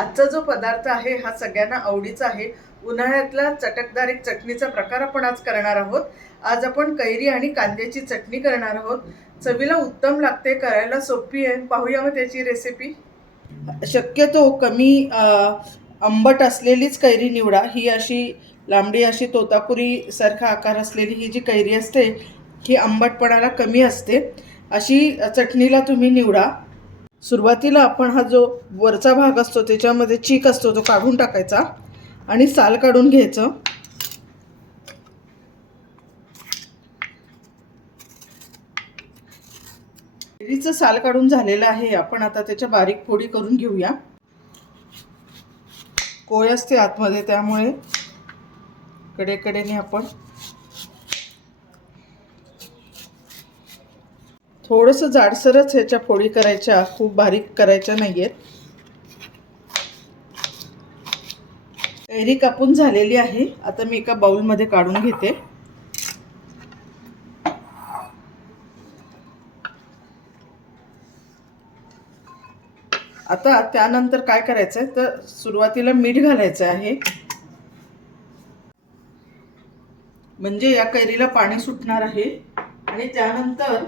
आजचा जो पदार्थ आहे हा सगळ्यांना आवडीचा आहे. उन्हाळ्यातला चटकदार एक चटणीचा प्रकार आपण आज करणार आहोत. आज आपण कैरी आणि कांद्याची चटणी करणार आहोत. चवीला उत्तम लागते करायला सोपी आहे. पाहूया मग त्याची रेसिपी शक्यतो कमी आंबट असलेलीच कैरी निवडा. ही अशी लांबडी अशी तोतापुरी सारखा आकार असलेली ही जी कैरी असते ही आंबटपणाला कमी असते. अशी चटणीला तुम्ही निवडा. सुरुवातीला आपण हा जो वरचा भाग असतो त्याच्यामध्ये चीक असतो तो काढून टाकायचा आणि साल काढून घ्यायचं. केळीचं साल काढून झालेलं आहे आपण आता त्याच्या बारीक फोडी करून घेऊया. कोय असते आतमध्ये त्यामुळे कडेकडेने आपण थोडंसं जाडसरच ह्याच्या फोडी करायच्या खूप बारीक करायच्या नाही आहेत कैरी कापून झालेली आहे. आता मी एका बाउलमध्ये काढून घेते. आता त्यानंतर काय करायचं आहे तर सुरुवातीला मीठ घालायचं आहे. म्हणजे या कैरीला पाणी सुटणार आहे. आणि त्यानंतर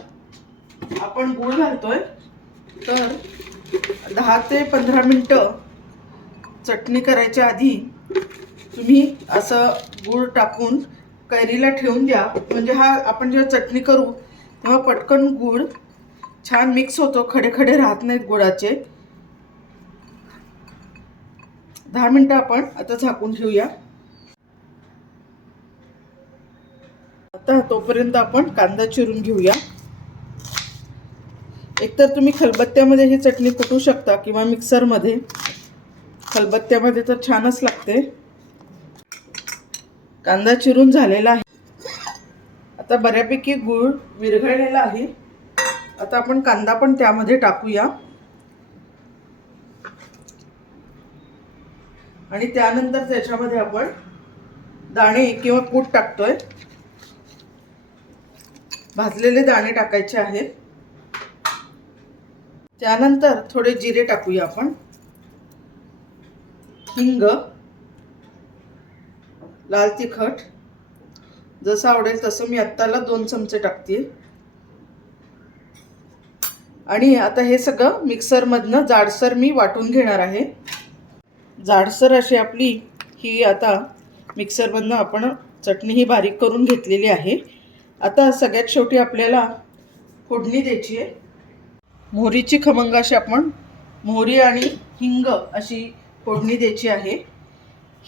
आपण गूळ घालतोय. तर दहा ते पंधरा मिनटं चटणी करायच्या आधी तुम्ही असं गूळ टाकून कैरीला ठेवून द्या. म्हणजे हा आपण जेव्हा चटणी करू तेव्हा पटकन गूळ छान मिक्स होतो. खडे खडे राहत नाहीत गुळाचे. दहा मिनटं आपण आता झाकून ठेवूया. आता तोपर्यंत आपण कांदा चिरून घेऊया. एकतर तुम्ही खलबत्त्यामध्ये ही चटणी कुटू शकता किंवा मिक्सरमध्ये. खलबत्त्यामध्ये तर छानच लागते. कांदा चिरून झालेला आहे. आता बऱ्यापैकी गूळ विरघळलेला आहे. आता आपण कांदा पण त्यामध्ये टाकूया. आणि त्यानंतर त्याच्यामध्ये आपण दाणे किंवा कूट टाकतोय. भाजलेले दाणे टाकायचे आहेत. त्यानंतर थोडे जिरे टाकूया आपण. हिंग लाल तिखट जसं आवडेल तसं मी आत्ताला दोन चमचे टाकते. आणि आता हे सगळं मिक्सरमधनं जाडसर मी वाटून घेणार आहे. जाडसर अशी आपली ही आता मिक्सरमधनं आपण चटणी ही बारीक करून घेतलेली आहे. आता सगळ्यात शेवटी आपल्याला फोडणी द्यायची आहे. मोहरीची खमंग अशी आपण मोहरी आणि हिंग अशी फोडणी द्यायची आहे.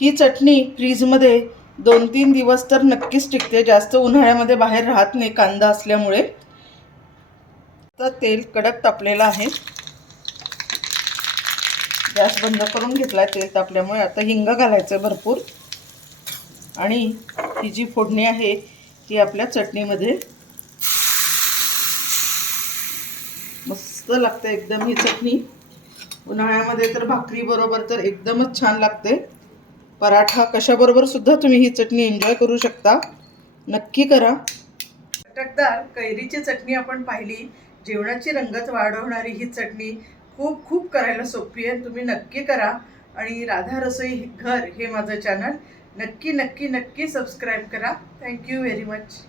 ही चटणी फ्रीजमध्ये दोन तीन दिवस तर नक्कीच टिकते जास्त उन्हाळ्यामध्ये बाहेर राहत नाही कांदा असल्यामुळे. तर तेल कडक तापलेलं आहे. गॅस बंद करून घेतला आहे तेल तापल्यामुळे आता हिंग घालायचं आहे भरपूर. आणि ही जी फोडणी आहे ती आपल्या चटणीमध्ये मस्त लागते एकदम ही चटणी. उन्हाळ्यामध्ये तर भाकरीबरोबर तर एकदमच छान लागते. पराठा कशाबरोबर सुद्धा तुम्ही ही चटणी एन्जॉय करू शकता. नक्की करा. चटकदार कैरीची चटणी आपण पाहिली. जेवणाची रंगत वाढवणारी ही चटणी खूप खूप करायला सोपी आहे. तुम्ही नक्की करा. आणि राधा रसोई घर हे माझं चॅनल नक्की नक्की नक्की सबस्क्राईब करा. Thank you very much